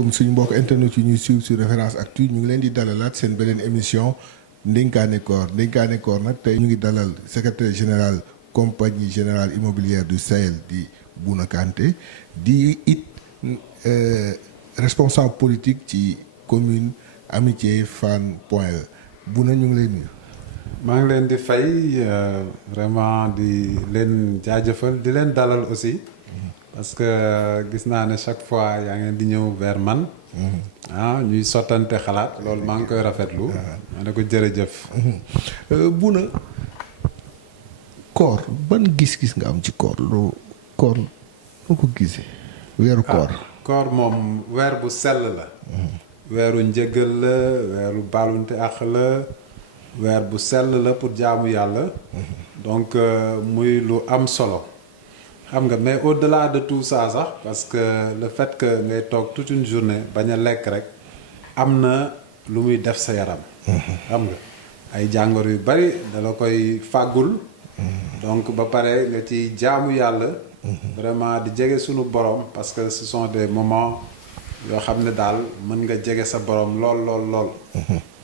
asalaamaaleykum suñu mbokk internet yi ñuy suivre sur Référence Actu ñu ngi leen di dalalaat seen beneen émission Ndénkaane Koor nag tey ñu ngi dalal secrétaire général compagnie générale immobilière du Sahel di Bouna Kanté di it responsable politique ci commune Amitié Fann Point E Bouna ñu ngi lay nuyu. maa ngi leen di fay vraiment di leen jaajëfal di leen dalal aussi. parce que gis naa ne chaque fois yaa ngeen di ñëw vers man. ñuy sottante xalaat loolu maa ngi koy rafetlu. ma ne ko jërëjëf. Bouna koor ban gis-gis nga am ci koor loo ko gisee. weeru koor koor moom weer bu sell la. weeru njëgal la weeru baalunte àq la weer bu sell la pour jaamu yàlla. donc muy lu am solo. xam nga mais au-delà de tout ça sax parce que le fait que ngay toog toute une journée bañ a lekk rek am na lu muy def sa yaram. xam nga ay jàngoro yu bari dala koy fàggul. donc ba pare nga ci jaamu yàlla. vraiment di jege sunu borom parce que ce sont des moments yoo xam ne daal mën nga jege sa borom lool.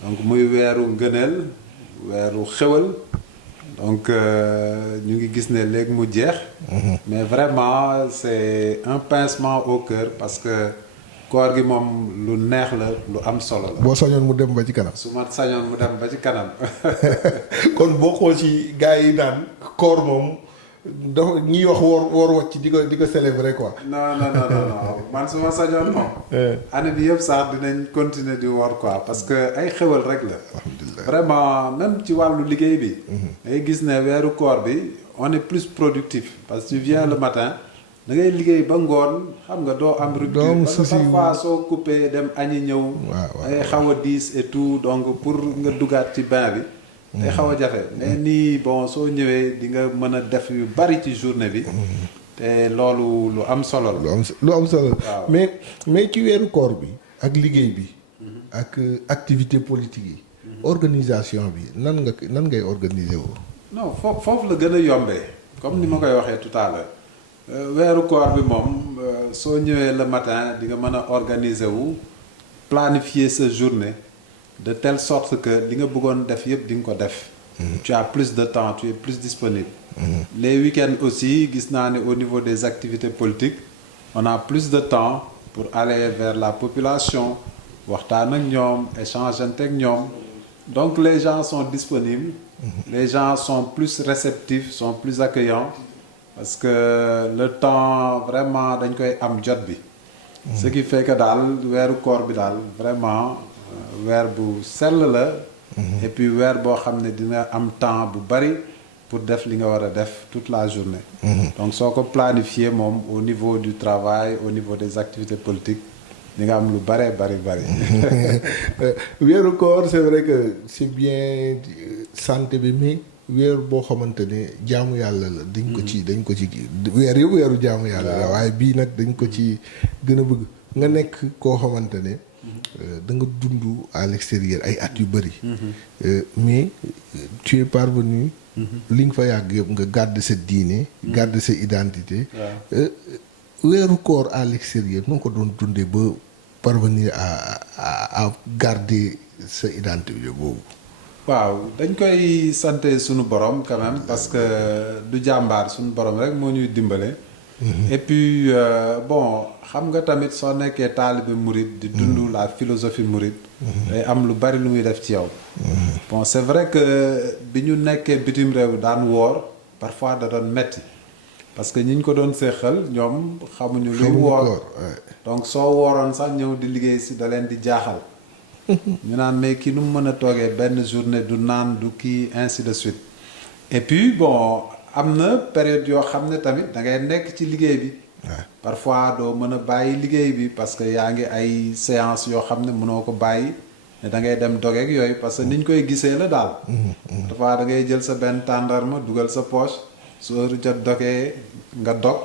donc muy weeru ngëneel weeru xéwal. donc ñu ngi gis ne léegi mu jeex. mais vraiment c'est un pincement au cœur parce que koor gi moom lu neex la lu am solo la. boo sañoon mu dem ba ci kanam. su ma sañoon mu dem ba ci kanam. kon boo xool ci gars yi naan koor moom dafa ñiy wax woor wàcc di ko célébrer quoi. non man su ma sañoon moom. année bi yëpp sax dinañ continuer di woor quoi parce que ay xewal rek la. vraiment même ci wàllu liggéey bi. ngay gis ne weeru koor bi on est plus productif parce que tu viens le matin da ngay liggéey ba ngoon xam nga doo am rupture parce que parfois soo coupé dem añi ñëw. ay xaw a diis et tout donc pour nga dugaat ci bain bi. day xaw a jafe mais nii bon soo ñëwee di nga mën a def yu bari ci journée bi. te loolu lu am solo la. lu am solo la mais ci weeru koor bi ak liggéey bi. ak activité politique yi. organisation bi nan ngay organiser woo. non foofu la gën a yombee comme ni ma koy waxee tout à l'heure weeru koor bi moom soo ñëwee le matin di nga mën a organiser wu planifier sa journée de telle sorte que li nga bëggoon def yëpp di nga ko def. tu as plus de temps tu es plus disponible. Les week-ends aussi gis naa ne au niveau des activités politiques on a plus de temps pour aller vers la population waxtaan ak ñoom échanger ak ñoom. Donc les gens sont disponibles, les gens sont plus réceptifs, sont plus accueillants parce que le temps vraiment dañ koy am jot bi. Ce qui fait que daal weeru koor bi daal vraiment weer bu sell la. Et puis weer boo xam ne dina am temps bu bari pour def li nga war a def toute la journée. Donc soo ko planifier moom au niveau du travail, au niveau des activités politiques. di nga am lu bari. weeru koor c'est vrai que c'est bien santé bi mais weer boo xamante ne jaamu yàlla la. dañ ko ci weer yëpp weeru jaamu yàlla la waaye bii nag dañ ko ci gën a bëgg nga nekk koo xamante ne da nga dund à l'extérieur ay at yu bëri. mais tu es parvenu. li nga fa yàgg yëpp nga garder sa diine. garder sa identité. weeru koor à l'extérieur noo ko doon dundee ba parvenir à garder sa identité boobu. waaw dañ koy santé sunu borom quand même parce que du jàmbaar sunu borom rek moo ñuy dimbale. et puis bon xam nga tamit soo nekkee taalibe murid di dund la philosophie murid. day am lu bari lu muy def ci yow. bon c'est vrai que bi ñu nekkee bitim réew daan woor parfois da doon metti parce que ñi ñu ko doon séexal ñoom xamuñu luy woor donc soo wooroon sax ñëw di liggéey si da leen di jaaxal. ñu naan mais kii nu mu mën a toogee benn journée du naan du kii ainsi de suite. et puis bon am na période yoo xam ne tamit da ngay nekk ci liggéey bi. parfois doo mën a bàyyi liggéey bi parce que yaa ngi ay séance yoo xam ne mënoo ko bàyyi ne da ngay dem dogeeg yooyu parce que ni ñu koy gisee la daal. parfois da ngay jël sa benn tàndarma dugal sa poche soo jot dogee nga dog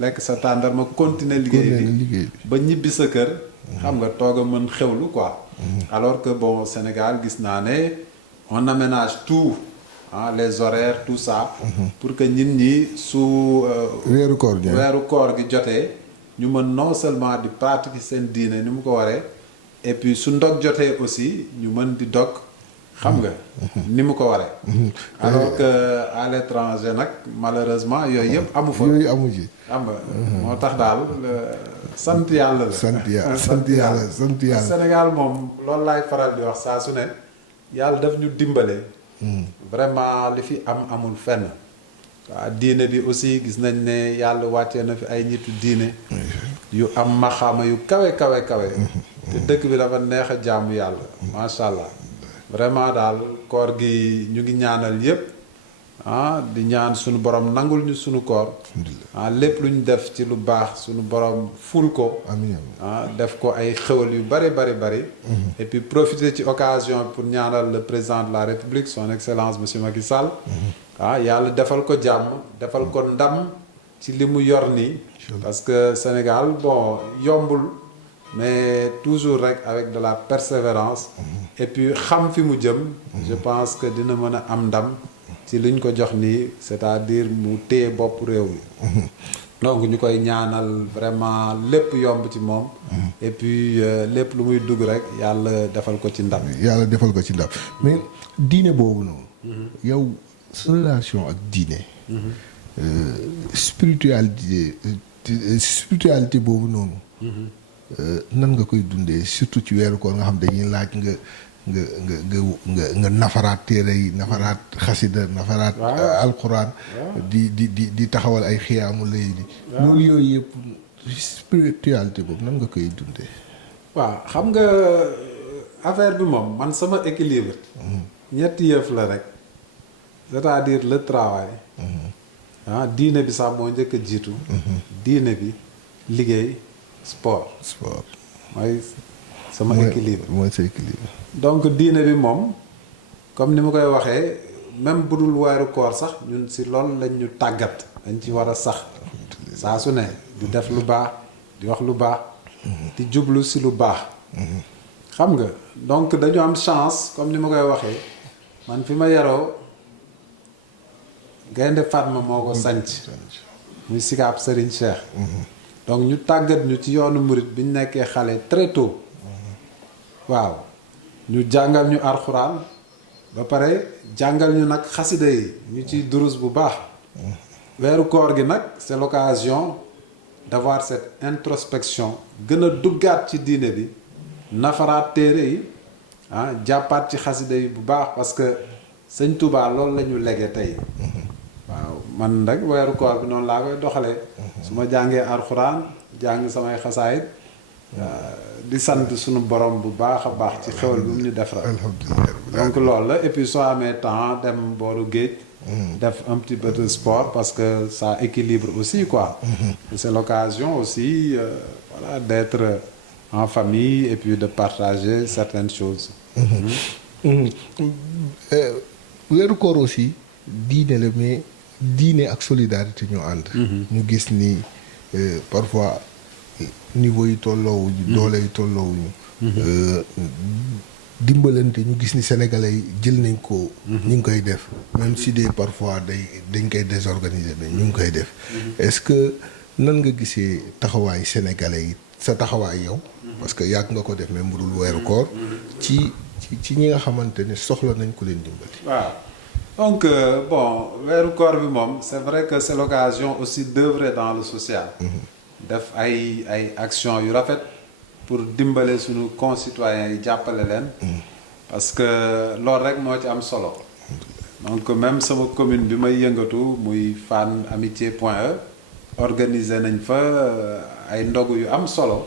lekk sa tàndarma continuer liggéey bi ba ñibbi sa kër. xam nga toog a mën xewlu quoi. alors que bon Sénégal gis naa ne on aménage tout. les horaires tout ça. pour que nit ñi su. weeru koor gi jotee ñu mën non seulement di pratiquer seen diine ni mu ko waree et puis su ndog jotee aussi ñu mën di dog xam nga ni mu ko waree alors que à l'étranger nag malheureusement yooyu yëpp amu fa yooyu amu ci xam nga moo tax daal sant yàlla la sant yàlla Sénégal moom loolu laay faral di wax saa su ne yàlla daf ñu dimbale vraiment li fi am amul fenn waaw diine bi aussi gis nañ ne yàlla wàccee na fi ay nitu diine yu am maxaama yu kawe te dëkk bi dafa neex a jaamu yàlla macha allah vraiment daal koor gi ñu ngi ñaanal yépp di ñaan suñu borom nangul ñu suñu koor lépp lu ñu def ci lu baax suñu borom ful ko amiin def ko ay xéwal yu bari et puis profiter ci occasion pour ñaanal le président de la République son excellence monsieur Macky Sall yàlla defal ko jàmm defal ko ndam ci li mu yor nii parce que Sénégal bon yombul mais toujours rek avec de la persévérance et puis xam fi mu jëm je pense que dina mën a am ndam ci liñ ko jox nii c'est-à-dire mu téye bopp réew mi donc ñu koy ñaanal vraiment lépp yomb ci moom et puis lépp lu muy dugg rek yàlla defal ko ci ndam mais diine boobu noonu yow sa relation ak diine spiritualité boobu noonu nan nga koy dundee surtout ci weeru koor nga xam dañuy laaj nga nafaraat téere yi nafaraat xasida nafaraat alquran di taxawal ay xiyaamu lay di loolu yooyu yëpp spiritualité boobu nan nga koy dundee waaw xam nga affaire bi moom man sama équilibre ñetti yëf la rek c'est-à-dire le travail diine bi sax moo njëkk a jiitu diine bi liggéey sport mooy sama équilibre mooy sa équilibre donc diine bi moom comme ni ma koy waxee même bu dul weeru koor sax ñun si loolu lañ ñu tàggat dañ ci war a sax saa su ne di def lu baax di wax lu baax di jublu si lu baax xam nga donc dañu am chance comme ni ma koy waxee man fi ma yaroo Gaynde Fatma moo ko sanc muy Sicap Serigne Cheikh donc ñu tàggat ñu ci yoonu murit bi ñu nekkee xale très tôt waaw ñu jàngal ñu alxuraan ba pare jàngal ñu nag xasida yi ñu ciy durus bu baax weeru koor gi nag c'est l'occasion d'avoir cette introspection gën a duggaat ci diine bi nafaraat téere yi jàppaat ci xasida yi bu baax parce que sëñ Touba loolu la ñu lege tey waaw man rek weeru koor bi noonu laa koy doxalee su ma jàngee alxuraan jàng samay xasaayit di sant suñu borom bu baax a baax ci xewal bi mu ñu def rek donc loolu la et puis soo amee temps dem booru géej def un petit peu de sport parce que ça équilibre aussi quoi c'est l'occasion aussi voilà d'être en famille et puis de partager certaines choses weeru koor aussi diine la mais diine ak solidarité ñu ànd ñu gis ni parfois niveau yi tolloowuñu doole yi tolloowuñu dimbalante ñu gis ni sénégalais yi jël nañ ko ñu ngi koy def même si des parfois dañ koy désorganiser mais ñu ngi koy def est-ce que nan nga gisee taxawaay sénégalais yi sa taxawaay yow parce que yàgg nga ko def même bu dul weeru koor ci ñi nga xamante ne soxla nañ ko leen dimbali waaw donc bon weeru koor bi moom c'est vrai que c'est l'occasion aussi d'œuvrer dans le social def ay action yu rafet pour dimbale suñu concitoyens yi jàppale leen parce que loolu rek moo ci am solo donc même sama commune bi may yëngatu muy Fann Amitié Point E organiser nañ fa ay ndogu yu am solo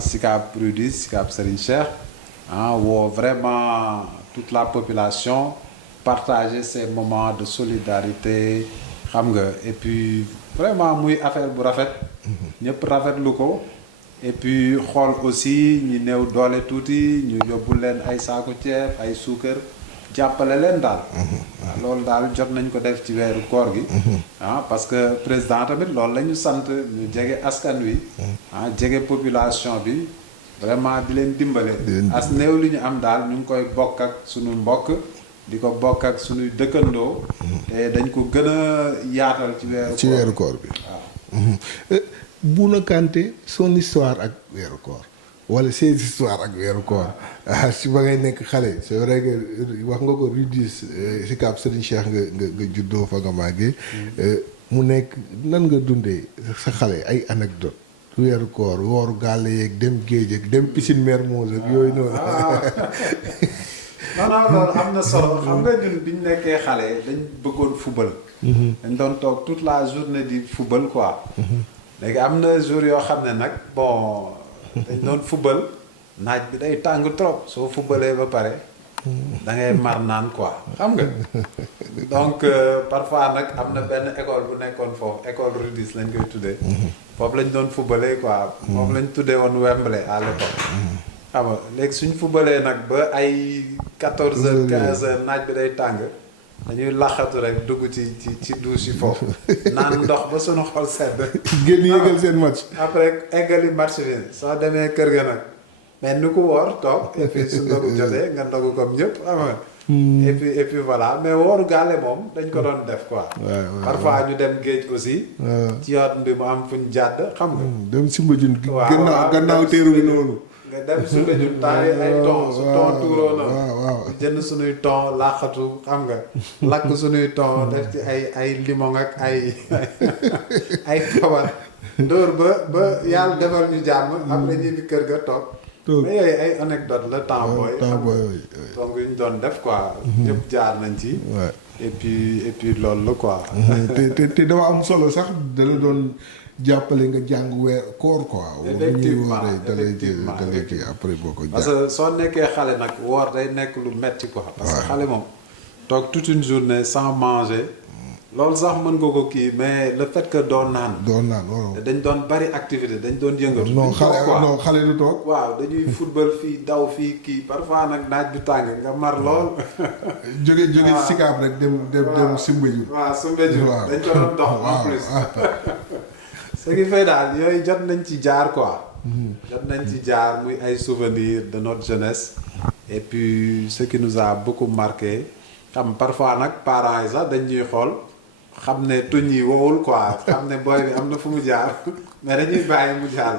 Sicap Rudis Sicap Serigne Cheikh woo vraiment toute la population partager ces moments de solidarité xam nga et puis vraiment muy affaire bu rafet ñëpp rafetlu ko et puis xool aussi ñi néew doole tuuti ñu yóbbu leen ay saako ceeb ay suukar jàppale leen daal waaw loolu daal jot nañ ko def ci weeru koor gi parce que président tamit loolu la ñu sant ñu jege askan wi jege population bi vraiment di leen dimbale as néew li ñu am daal ñu ngi koy bokk ak suñu mbokk di ko bokk ak suñuy dëkkandoo te dañ ko gën a yaatal ci weeru koor bi waaw Bouna Kanté son histoire ak weeru koor wala ses histoires ak weeru koor si ba ngay nekk xale c'est vrai que wax nga ko Rudis si Cap Serigne Cheikh nga juddoo fa nga màggee mu nekk nan nga dundee sa xale ay anecdote weeru koor wooru gàlle yeeg dem géej ak dem piscine Mermoz ak yooyu noonu. non loolu am na solo xam nga ñun bi ñu nekkee xale dañ bëggoon football. dañ doon toog toute la journée di football quoi. léegi am na jour yoo xam ne nag bon dañ doon football naaj bi day tàng trop soo footballee ba pare da ngay mar naan quoi xam nga donc parfois nag am na benn école bu nekkoon foofu école Rudis lañ koy tuddee. foofu lañ doon footballee quoi. foofu lañ tuddee woon Wembley à l'époque. xam nga léegi suñ footballee nag ba ay 14 heures 15 heures naaj bi day tàng. dañuy laxatu rek dugg ci douche yi foofu naan ndox ba sunu xol sedd. génn yëgal seen match. après eggali match bi soo demee kër ga nag mais nu ko woor toog et puis su ndogu jotee nga ndogu comme ñëpp xam nga. et puis voilà mais wooru gàlle moom dañ ko doon def quoi. parfois ñu dem géej aussi. ci yoon bi mu am fuñ jàdd xam nga. dem si mbëjun. gannaaw teeru bi noonu. nga dem su mbëjun taay ay ton su ton tuuroo na. jënd suñuy ton laaxatu xam nga. lakk suñuy ton def ci ay limon ak ay kabar. dóor ba yàlla defal ñu jàmm. après ñibbi kër ga toog. mais yooyu ay anecdote la temps booy. donc yu ñu doon def quoi. ñëpp jaar nañ ci. et puis loolu la quoi. te dama am solo sax dala doon jàppale nga jàng weer koor quoi. effectivement dalay kii après boo ko. parce que soo nekkee xale nag woor day nekk lu metti quoi. parce que xale moom toog toute une journée sans manger. loolu sax mën nga ko kii mais le fait que doo naan. dañ doon bari activité dañ doon yëngatu. non xale du toog. waaw dañuy football fii daw fii kii parfois nag naaj bi tàng nga mar lool. jóge Sicap rek dem Soumbédioune. waaw Soumbédioune dañ ko doon dox en plus. ce qui fait daal yooyu jot nañ ci jaar quoi. jot nañ ci jaar muy ay souvenirs de notre jeunesse. et puis ce qui nous a beaucoup marqué xam parfois nag parents yi sax dañ ñuy xool. xam ne tuñ yi wowul quoi xam ne booy bi am na fu mu jaar mais dañuy bàyyi mu jàll.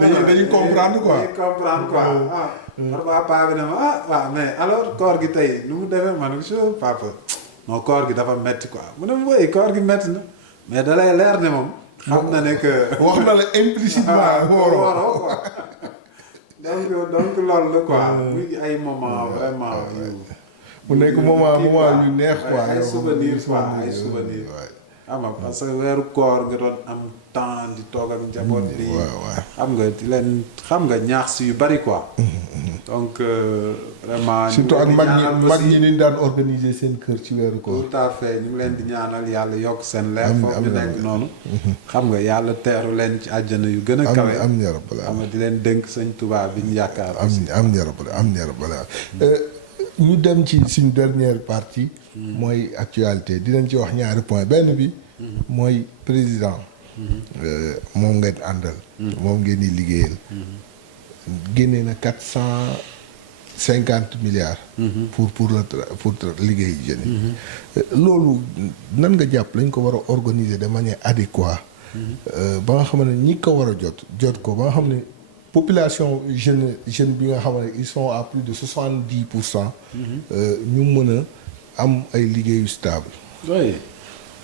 dañuy comprendre quoi dañuy comprendre quoi ah. parfois paa bi ne ma waaw mais alors koor gi tey nu mu demee ma ne ko papa non koor gi dafa metti quoi mu ne ma woy koor gi metti na mais da lay leer ne moom. xam na ne que. wax na la implicitement. wooroo quoi donc loolu la quoi. muy ay moment vraiment yu. mu nekk moment yu neex quoi. ay souvenir quoi ay souvenir. xam nga parce que weeru koor nga doon am temps di toog ak njaboot bi. xam nga di leen xam nga ñaax si yu bari quoi. donc vraiment. surtout ak mag ñi ni daan organiser seen kër ci weeru koor. tout à fait ñu ngi leen di ñaanal yàlla yokk seen leer. foofu ñu nekk noonu. xam nga yàlla teeru leen ci àjjana yu gën a kawe. am na rabbal xam nga di leen dénk sëñ Tuubaa bi ñu yaakaar. am na rabbal ñu dem ci suñ dernière partie. mooy actualité dinañ ci wax ñaari point benn bi. mooy président. moom ngeen àndal. moom ngeen di liggéeyal. génnee na 450 milliards. pour liggéey jeunes yi. loolu nan nga jàpp lañ ko war a organiser de manière adéquate. ba nga xam ne ñi ko war a jot ko ba nga xam ne. population jeune bi nga xam ne ils sont à plus de 70%. ñu mën a am ay liggéeyu stable. oui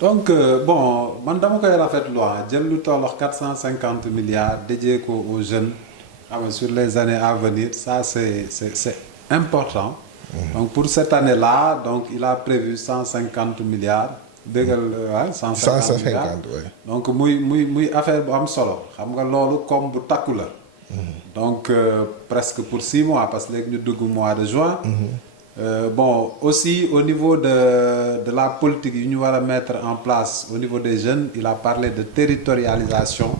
donc bon man dama koy rafetlu jël lu tollox 450 milliards dédié ko aux jeunes xam nga sur les années à venir ça c'est important. donc pour cette année-là donc il a prévu 150 milliards. dëggal waaw 150 milliards donc muy affaire bu am solo xam nga loolu comme bu takku la. donc presque pour 6 mois parce que léegi ñu dugg mois de juin. Bon aussi au niveau de la politique yi ñu war a mettre en place au niveau des jeunes il a parlé de territorialisation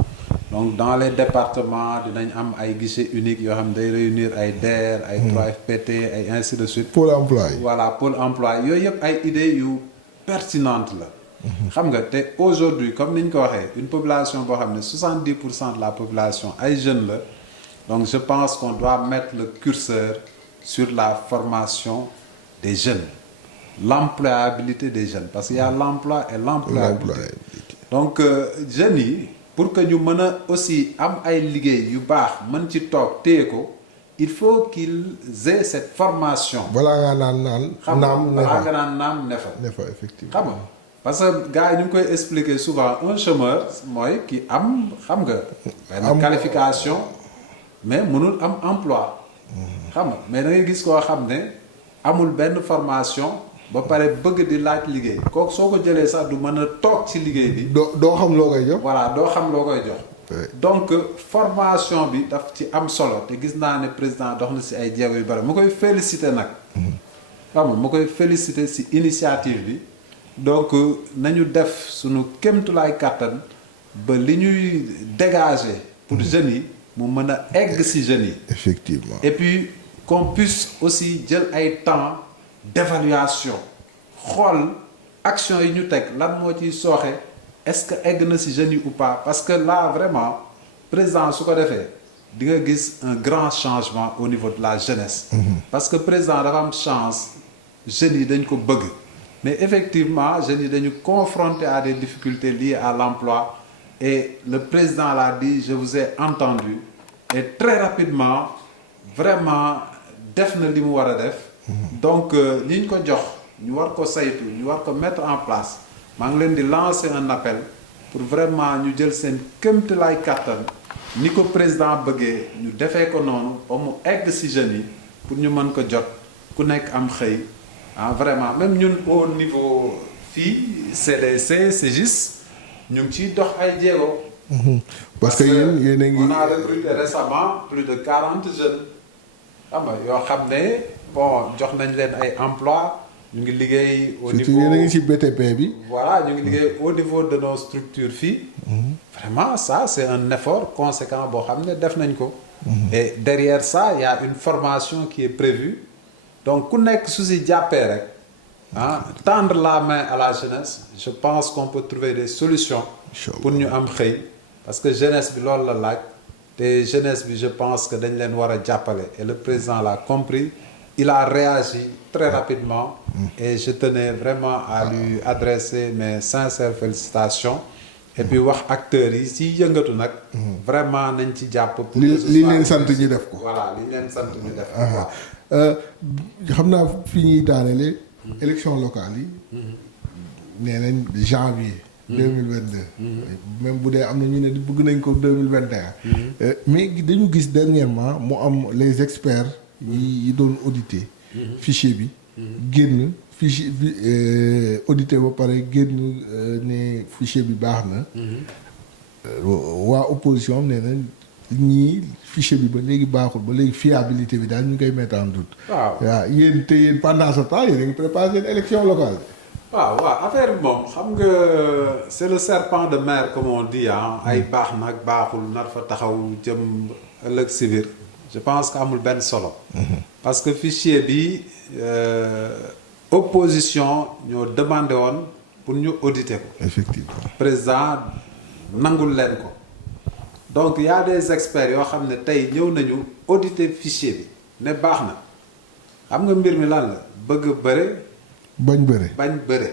donc dans les départements dinañ am ay guichets uniques yoo xam ne day réunir ay DER ay 3FPT ay ainsi de suite. pôle emploi voilà pôle emploi yooyu yëpp ay idées yu pertinentes la. xam nga te aujourd'hui comme ni ñu ko waxee une population boo xam ne 70% de la population ay jeunes la. donc je pense qu'on doit mettre le curseur sur la formation des jeunes l'employabilité des jeunes parce qu'il y a l'emploi et l'employabilité donc jeunes yi pour que ñu mën a aussi am ay liggéey yu baax mën ci toog téye ko il faut qu'ils aient cette formation. balaa ngaa naan naam balaa nga naan naam ne fa. ne fa effectivement xam nga parce que gars yi ñu ngi koy expliquer souvent un chômeur mooy ki am xam nga. benn qualification mais mënul am emploi. xam nga mais da ngay gis koo xam ne amul benn formation ba pare bëgg di laaj liggéey kooku soo ko jëlee sax du mën a toog ci liggéey bi. doo xam loo koy jox. voilà doo xam loo koy jox. donc formation bi daf ci am solo te gis naa ne président dox na si ay jéego yu bari mu koy féliciter nag. xam nga mu koy féliciter si initiative bi donc nañu def suñu kéemtulaay kàttan ba li ñuy dégager pour jeunes yi mu mën a egg si jeunes yi. effectivement et puis qu'on puisse aussi jël ay temps d'évaluation xool action yi ñu teg lan moo ciy sooxe. est-ce que egg na ci jeunes yi ou pas parce que là vraiment président su ko defee di nga gis un grand changement au niveau de la jeunesse. parce que président dafa am chance jeunes yi dañ ko bëgg mais effectivement jeunes yi dañu confrontés à des difficultés liées à l'emploi et le président l'a dit je vous ai entendu et très rapidement vraiment def na li mu war a def. donc li ñu ko jox ñu war ko saytu ñu war ko mettre en place. maa ngi leen di lancer un appel pour vraiment ñu jël seen kéemtalaay kàttan ni ko président bëggee ñu defee ko noonu ba mu egg ci jeunes yi pour ñu mën ko jot ku nekk am xëy vraiment même ñun au niveau fii CDC CGIS ñu ngi ciy dox ay jéego. parce que yéen a ngi. on a recruté récemment plus de 40 jeunes xam nga yoo xam ne bon jox nañ leen ay emploi ñu ngi liggéey au niveau surtout yéen a ngi ci BTP bi. voilà ñu ngi liggéey au niveau de nos structures fii. vraiment ça c'est un effort conséquent boo xam ne def nañ ko. et derrière ça il y a une formation qui est prévue donc ku nekk su si jàppee rek tendre la main à la jeunesse je pense qu'on peut trouver des solutions. pour ñu am xëy parce que jeunesse bi loolu la laaj te jeunesse bi je pense que dañ leen war a jàppale et le président l'a compris. Il a réagi très rapidement et je tenais vraiment à lui adresser mes sincères félicitations et puis wax acteurs yi ci yëngatu nag vraiment nañ ci jàpp pour li leen sant ñu def ko voilà li leen sant ñu def ko xam naa fi ñuy daanele élection locale yi nee nañ janvier 2022 même bu dee am na ñu ne bëgg nañ ko 2021 mais dañu gis dernièrement mu am les experts yi doon audité fichier bi génn fichier bi audité ba pare génn ne fichier bi baax na waa opposition am nee na ñii fichier bi ba léegi baaxul ba léegi fiabilité bi daal ñu ngi koy mettre en doute. waaw yéen te yéen pendant ce temps yéen a ngi préparé seen élection locale. waaw affaire bi moom xam nga c'est le serpent de mer comme on dit ay baax nag baaxul nar fa taxaw jëm ëllëg si biir je pense que amul benn solo. parce que fichier bi opposition ñoo demandé woon pour ñu auditer ko. effectivement président nangul leen ko. donc y a des experts yoo xam ne tey ñëw nañu auditer fichier bi ne baax na xam nga mbir mi lan la bëgg bëre. bañ bëre.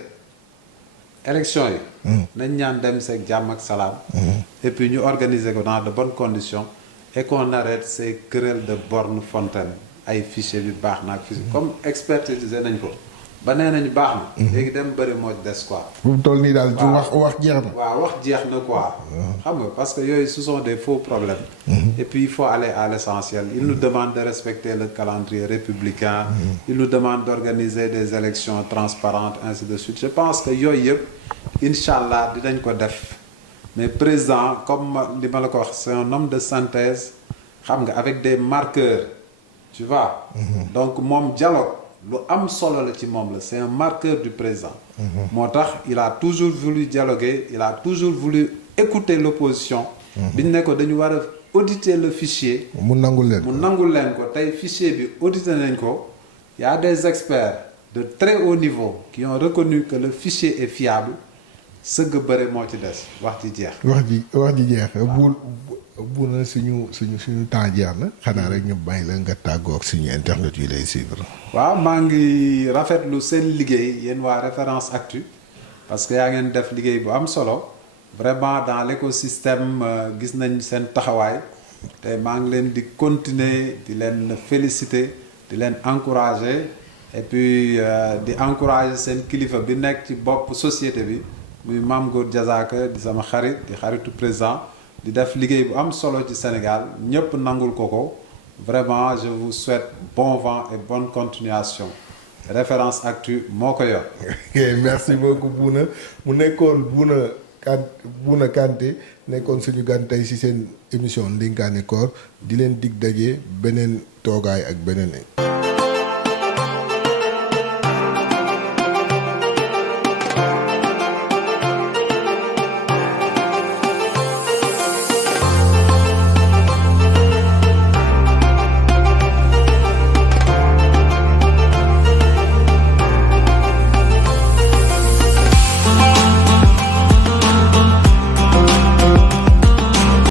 élection yi. nañ ñaan dem seeg jàmm ak salaam. et puis ñu organiser ko dans de bonnes conditions. et qu'on arrête ces querelles de borne fontaine ay fichier bi baax na ak fichier comme expertiser nañ ko ba nee nañ baax na. léegi dem bëri moo des quoi. fu mu toll nii daal ci wax jeex na. waaw wax jeex na quoi. xam nga parce que yooyu ce sont des faux problèmes. et puis il faut aller à l'essentiel. Il nous demande de respecter le calendrier républicain. Il nous demande d'organiser des élections transparentes ainsi de suite je pense que yooyu yëpp incha allah dinañ ko def. mais président comme li ma la ko wax c'est un homme de synthèse xam nga avec des marqueurs tu vois. donc moom dialogue lu am solo la ci moom la c'est un marqueur du président. moo tax il a toujours voulu dialoguer il a toujours voulu écouter l'opposition. biñ ne ko dañu war a auditer le fichier. mu nangul leen ko tey fichier bi auditer nañ ko y a des experts de très haut niveau qui ont reconnu que le fichier est fiable. sëgg bëre moo ci des wax ji jeex. wax ji jeex bu na suñu temps jeex na xanaa rek ñu bàyyi la nga tàggoo ak suñu internet yi lay suivre. waaw maa ngi rafetlu seen liggéey yéen waa Référence Actu parce que yaa ngeen def liggéey bu am solo vraiment dans l'écosystème gis nañ seen taxawaay te maa ngi leen di continuer di leen féliciter di leen encourager et puis di encourager seen kilifa bi nekk ci bopp société bi muy Mame Goor Diazaka di sama xarit di xaritu président di def liggéey bu am solo ci Sénégal ñëpp nangul ko vraiment je vous souhaite bon vent et bonne continuation Référence Actu moo ko yor. merci beaucoup Bouna mu nekkoon Bouna Kanté nekkoon suñu gan tey ci seen émission Ndénkaane Koor di leen dig daje beneen toogaay ak beneen